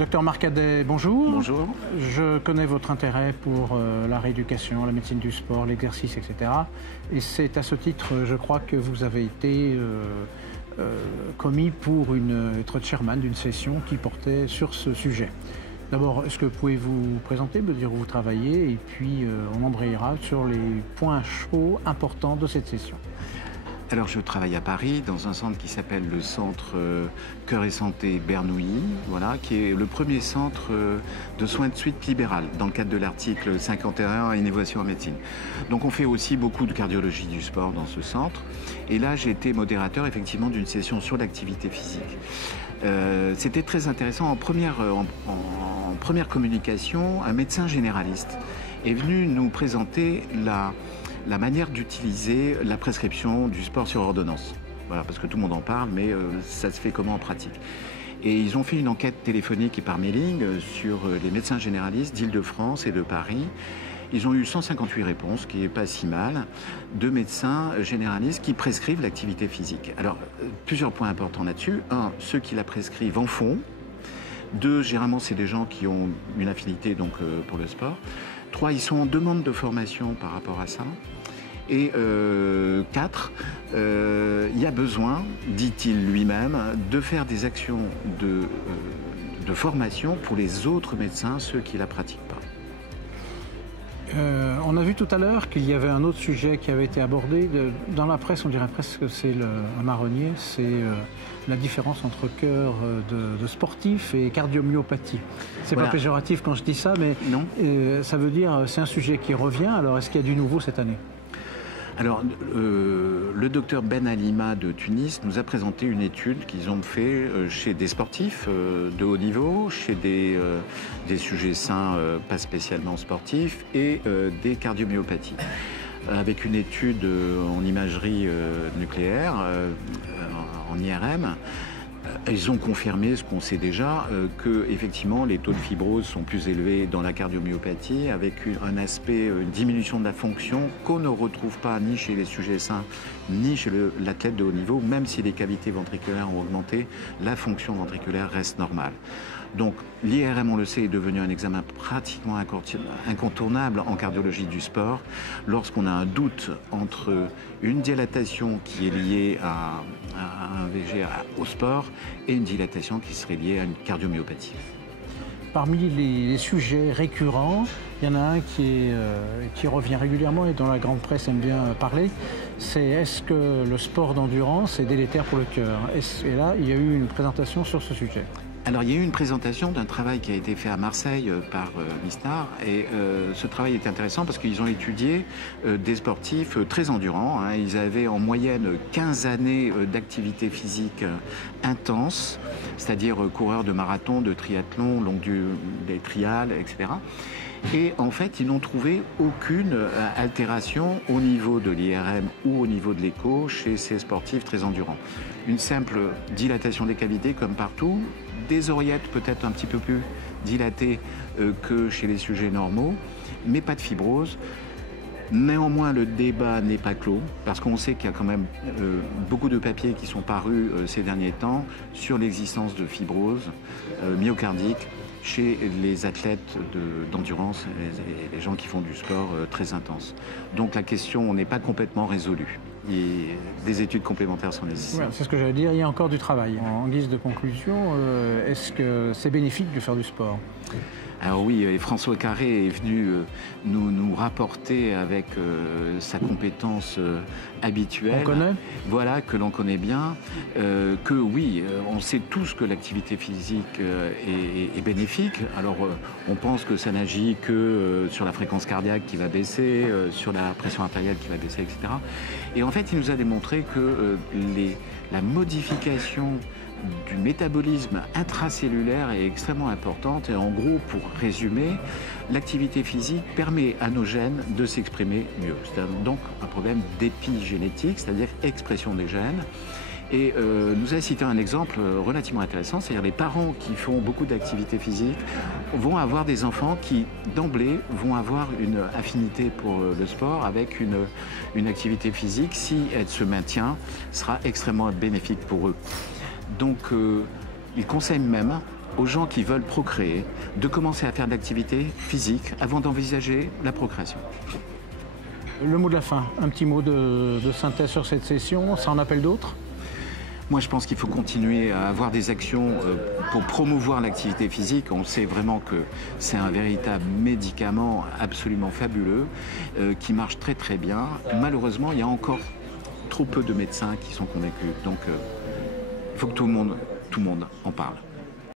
Docteur Marc Cadet, bonjour. Bonjour. Je connais votre intérêt pour la rééducation, la médecine du sport, l'exercice, etc. Et c'est à ce titre, je crois, que vous avez été commis pour être chairman d'une session qui portait sur ce sujet. D'abord, est-ce que vous pouvez vous présenter, me dire où vous travaillez, et puis on embrayera sur les points chauds importants de cette session. Alors, je travaille à Paris, dans un centre qui s'appelle le Centre Cœur et Santé Bernouilly, voilà, qui est le premier centre de soins de suite libéral, dans le cadre de l'article 51 Innovation en médecine. Donc, on fait aussi beaucoup de cardiologie du sport dans ce centre. Et là, j'ai été modérateur, effectivement, d'une session sur l'activité physique. C'était très intéressant. En première communication, un médecin généraliste est venu nous présenter la manière d'utiliser la prescription du sport sur ordonnance. Voilà, parce que tout le monde en parle, mais ça se fait comment en pratique? Et ils ont fait une enquête téléphonique et par mailing sur les médecins généralistes d'Île-de-France et de Paris. Ils ont eu 158 réponses, ce qui n'est pas si mal, de médecins généralistes qui prescrivent l'activité physique. Alors, plusieurs points importants là-dessus. Un, ceux qui la prescrivent en font. Deux, généralement, c'est des gens qui ont une affinité donc, pour le sport. 3, ils sont en demande de formation par rapport à ça. Et 4, il y a besoin, dit-il lui-même, de faire des actions de formation pour les autres médecins, ceux qui ne la pratiquent pas. On a vu tout à l'heure qu'il y avait un autre sujet qui avait été abordé. Dans la presse, on dirait presque que c'est un marronnier, c'est la différence entre cœur de sportif et cardiomyopathie. C'est voilà. Pas péjoratif quand je dis ça, mais non. Ça veut dire c'est un sujet qui revient. Alors, est-ce qu'il y a du nouveau cette année? Alors, le docteur Ben Alima de Tunis nous a présenté une étude qu'ils ont fait chez des sportifs de haut niveau, chez des sujets sains pas spécialement sportifs et des cardiomyopathies. Avec une étude en imagerie nucléaire, en IRM, ils ont confirmé ce qu'on sait déjà, que effectivement les taux de fibrose sont plus élevés dans la cardiomyopathie, avec un aspect, une diminution de la fonction qu'on ne retrouve pas ni chez les sujets sains, ni chez l'athlète de haut niveau. Même si les cavités ventriculaires ont augmenté, la fonction ventriculaire reste normale. Donc l'IRM, on le sait, est devenu un examen pratiquement incontournable en cardiologie du sport lorsqu'on a un doute entre une dilatation qui est liée à un VG au sport et une dilatation qui serait liée à une cardiomyopathie. Parmi les sujets récurrents, il y en a un qui revient régulièrement et dont la grande presse aime bien parler, c'est est-ce que le sport d'endurance est délétère pour le cœur? Et là, il y a eu une présentation sur ce sujet. Alors, il y a eu une présentation d'un travail qui a été fait à Marseille par Misnar. Et ce travail est intéressant parce qu'ils ont étudié des sportifs très endurants. Hein. Ils avaient en moyenne 15 années d'activité physique intense, c'est-à-dire coureurs de marathon, de triathlon, des trials, etc. Et en fait, ils n'ont trouvé aucune altération au niveau de l'IRM ou au niveau de l'écho chez ces sportifs très endurants. Une simple dilatation des cavités comme partout, des oreillettes peut-être un petit peu plus dilatées que chez les sujets normaux, mais pas de fibrose. Néanmoins, le débat n'est pas clos, parce qu'on sait qu'il y a quand même beaucoup de papiers qui sont parus ces derniers temps sur l'existence de fibrose myocardique chez les athlètes d'endurance et les gens qui font du sport très intense. Donc la question n'est pas complètement résolue. Et des études complémentaires sont nécessaires. Ouais, c'est ce que j'allais dire, il y a encore du travail. En guise de conclusion, est-ce que c'est bénéfique de faire du sport? Alors oui, et François Carré est venu nous rapporter avec sa compétence habituelle. On connaît. Voilà, que l'on connaît bien. Que oui, on sait tous que l'activité physique est bénéfique. Alors on pense que ça n'agit que sur la fréquence cardiaque qui va baisser, sur la pression artérielle qui va baisser, etc. Et en fait, il nous a démontré que la modification du métabolisme intracellulaire est extrêmement importante. Et en gros, pour résumer, l'activité physique permet à nos gènes de s'exprimer mieux. C'est donc un problème d'épigénétique, c'est-à-dire expression des gènes. Et nous a cité un exemple relativement intéressant, c'est-à-dire les parents qui font beaucoup d'activité physique vont avoir des enfants qui, d'emblée, vont avoir une affinité pour le sport avec une activité physique, si elle se maintient, sera extrêmement bénéfique pour eux. Donc, il conseille même aux gens qui veulent procréer de commencer à faire de l'activité physique avant d'envisager la procréation. Le mot de la fin, un petit mot de synthèse sur cette session, ça en appelle d'autres? Moi, je pense qu'il faut continuer à avoir des actions pour promouvoir l'activité physique. On sait vraiment que c'est un véritable médicament absolument fabuleux qui marche très très bien. Malheureusement, il y a encore trop peu de médecins qui sont convaincus. Donc, il faut que tout le monde en parle.